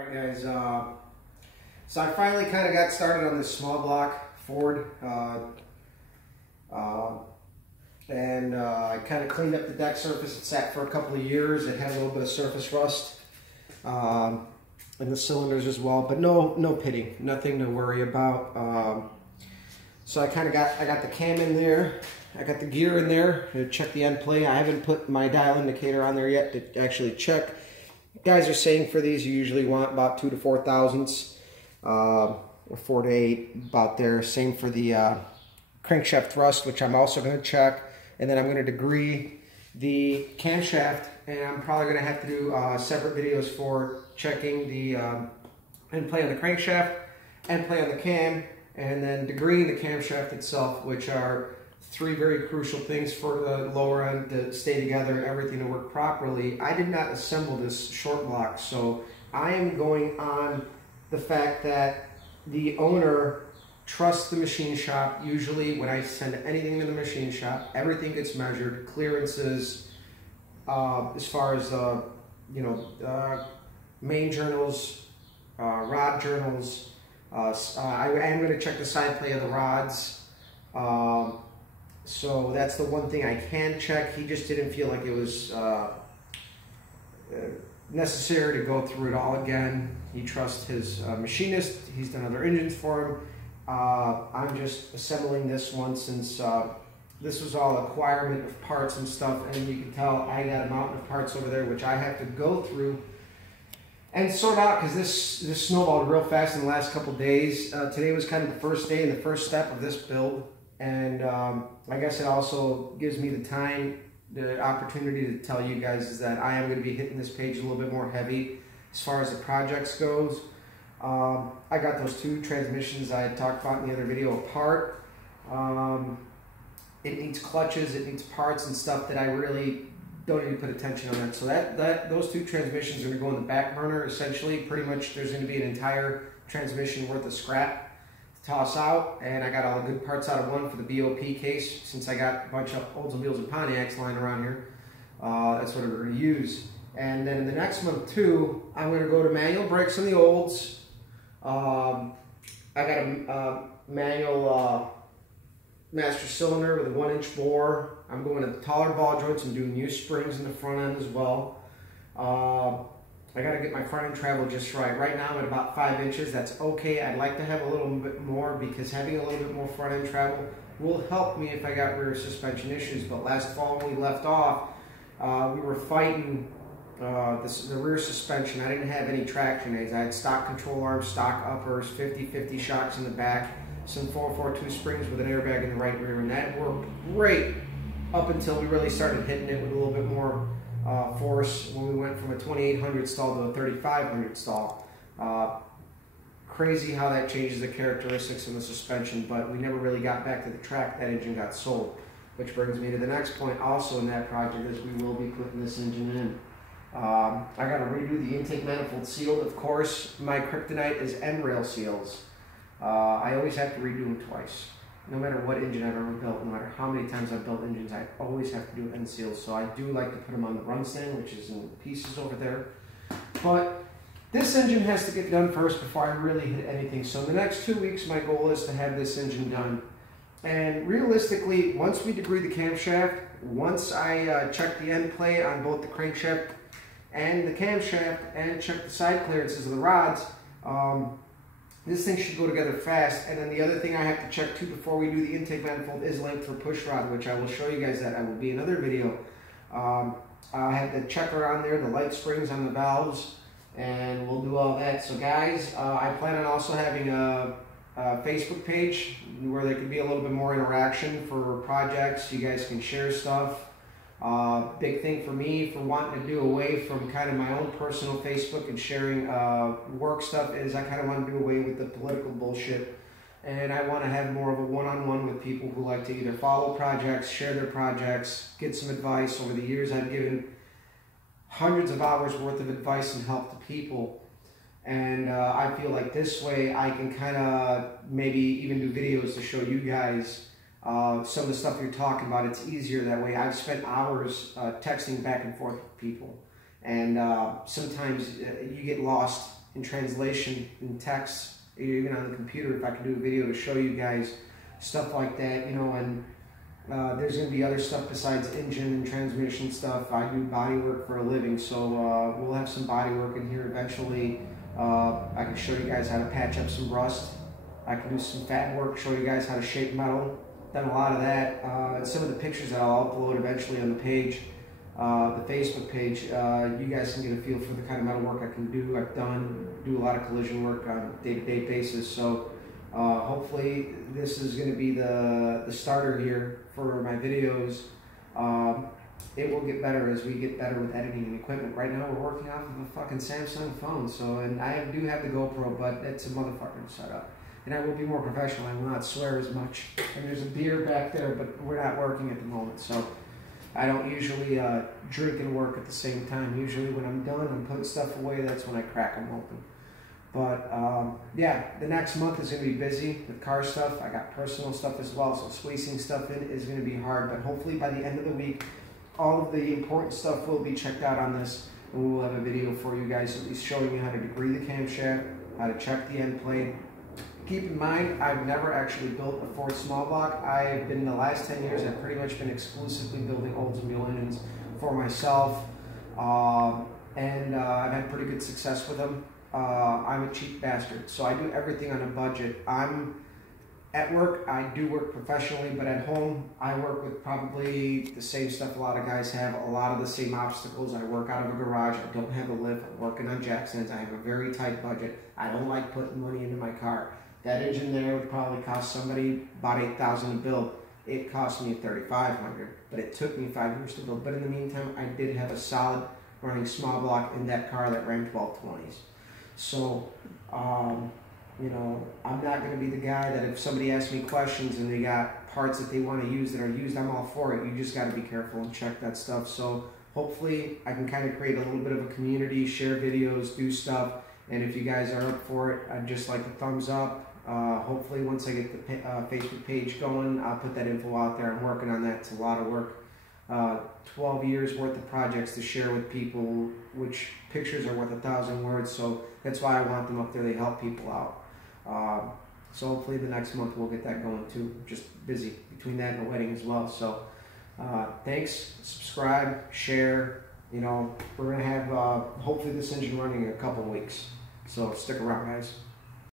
Alright guys, so I finally kind of got started on this small block Ford, and I kind of cleaned up the deck surface. It sat for a couple of years. It had a little bit of surface rust in the cylinders as well, but no pitting, nothing to worry about. So I got the cam in there. I got the gear in there to check the end play. I haven't put my dial indicator on there yet to actually check. Guys are saying for these you usually want about 2 to 4 thousandths, or 4 to 8, about there. Same for the crankshaft thrust, which I'm also going to check, and then I'm going to degree the camshaft, and I'm probably going to have to do separate videos for checking the end play on the crankshaft, end play on the cam, and then degreeing the camshaft itself, which are 3 very crucial things for the lower end to stay together and everything to work properly. I did not assemble this short block, so I am going on the fact that the owner trusts the machine shop. Usually when I send anything to the machine shop, everything gets measured, clearances, as far as main journals, rod journals. I am going to check the side play of the rods. So that's the one thing I can check. He just didn't feel like it was necessary to go through it all again. He trusts his machinist. He's done other engines for him. I'm just assembling this one since this was all acquirement of parts and stuff, and you can tell I got a mountain of parts over there which I have to go through and sort out, because this snowballed real fast in the last couple days. Today was kind of the first day and the first step of this build. And I guess it also gives me the time, the opportunity to tell you guys is that I am going to be hitting this page a little bit more heavy as far as the projects goes. I got those 2 transmissions I had talked about in the other video apart. It needs clutches, it needs parts and stuff that I really don't even put attention on that. So those 2 transmissions are going to go in the back burner. Essentially, pretty much there's going to be an entire transmission worth of scrap toss out, and I got all the good parts out of one for the BOP case, since I got a bunch of Oldsmobiles and Pontiacs lying around here. That's what we're going to use. And then in the next month too, I'm going to go to manual brakes on the olds. I got a manual master cylinder with a 1-inch bore. I'm going to the taller ball joints and doing used springs in the front end as well. I got to get my front end travel just right. Right now I'm at about 5 inches. That's okay. I'd like to have a little bit more, because having a little bit more front end travel will help me if I got rear suspension issues. But last fall when we left off, we were fighting the rear suspension. I didn't have any traction aids. I had stock control arms, stock uppers, 50/50 shocks in the back, some 442 springs with an airbag in the right rear, and that worked great up until we really started hitting it with a little bit more force when we went from a 2800 stall to a 3500 stall. Crazy how that changes the characteristics of the suspension, but we never really got back to the track. That engine got sold, which brings me to the next point also in that project, is we will be putting this engine in. I got to redo the intake manifold seal. Of course, my kryptonite is end rail seals. I always have to redo them twice. No matter what engine I've ever built, no matter how many times I've built engines, I always have to do end seals. So I do like to put them on the run stand, which is in pieces over there. But this engine has to get done first before I really hit anything. So in the next 2 weeks, my goal is to have this engine done. And realistically, once we degree the camshaft, once I check the end play on both the crankshaft and the camshaft, and check the side clearances of the rods, this thing should go together fast. And then the other thing I have to check too before we do the intake manifold is length for push rod, which I will show you guys that. I will be another video. I have the checker on there, the light springs on the valves, and we'll do all that. So guys, I plan on also having a Facebook page where there can be a little bit more interaction for projects. You guys can share stuff. Big thing for me for wanting to do away from kind of my own personal Facebook and sharing work stuff is I kind of want to do away with the political bullshit, and I want to have more of a one-on-one with people who like to either follow projects, share their projects, get some advice. Over the years I've given hundreds of hours worth of advice and help to people, and I feel like this way I can kind of maybe even do videos to show you guys some of the stuff you're talking about. It's easier that way. I've spent hours texting back and forth with people, and sometimes you get lost in translation, in text, even on the computer, if I can do a video to show you guys stuff like that, you know, and there's going to be other stuff besides engine and transmission stuff. I do body work for a living, so we'll have some body work in here eventually. I can show you guys how to patch up some rust. I can do some fat work, show you guys how to shape metal. Done a lot of that. And some of the pictures that I'll upload eventually on the page, the Facebook page, you guys can get a feel for the kind of metal work I can do. I've do a lot of collision work on a day-to-day basis, so hopefully this is going to be the starter here for my videos. It will get better as we get better with editing and equipment. Right now we're working off of a fucking Samsung phone, so, and I do have the GoPro, but it's a motherfucking setup. And I will be more professional. I will not swear as much. And there's a beer back there, but we're not working at the moment, so I don't usually drink and work at the same time. Usually when I'm done, I'm putting stuff away, that's when I crack them open. But yeah, the next month is going to be busy with car stuff. I got personal stuff as well, so squeezing stuff in is going to be hard. But hopefully by the end of the week, all of the important stuff will be checked out on this, and we will have a video for you guys at least showing you how to degree the camshaft, how to check the end plate. Keep in mind, I've never actually built a Ford small block. I've been, in the last 10 years, I've pretty much been exclusively building Oldsmobile engines for myself, and I've had pretty good success with them. I'm a cheap bastard, so I do everything on a budget. At work, I do work professionally, but at home, I work with probably the same stuff a lot of guys have, a lot of the same obstacles. I work out of a garage, I don't have a lift, I'm working on Jacksons, I have a very tight budget. I don't like putting money into my car. That engine there would probably cost somebody about $8,000 to build. It cost me $3,500, but it took me 5 years to build. But in the meantime, I did have a solid running small block in that car that ran 1220s. So, you know, I'm not going to be the guy that if somebody asks me questions and they got parts that they want to use that are used, I'm all for it. You just got to be careful and check that stuff. So hopefully I can kind of create a little bit of a community, share videos, do stuff. And if you guys are up for it, I'd just like a thumbs up. Hopefully once I get the Facebook page going, I'll put that info out there. I'm working on that. It's a lot of work. 12 years worth of projects to share with people, which pictures are worth 1,000 words. So that's why I want them up there. They help people out. So hopefully the next month we'll get that going too. Just busy between that and the wedding as well. So thanks, subscribe, share. You know, we're gonna have hopefully this engine running in a couple weeks. So stick around, guys.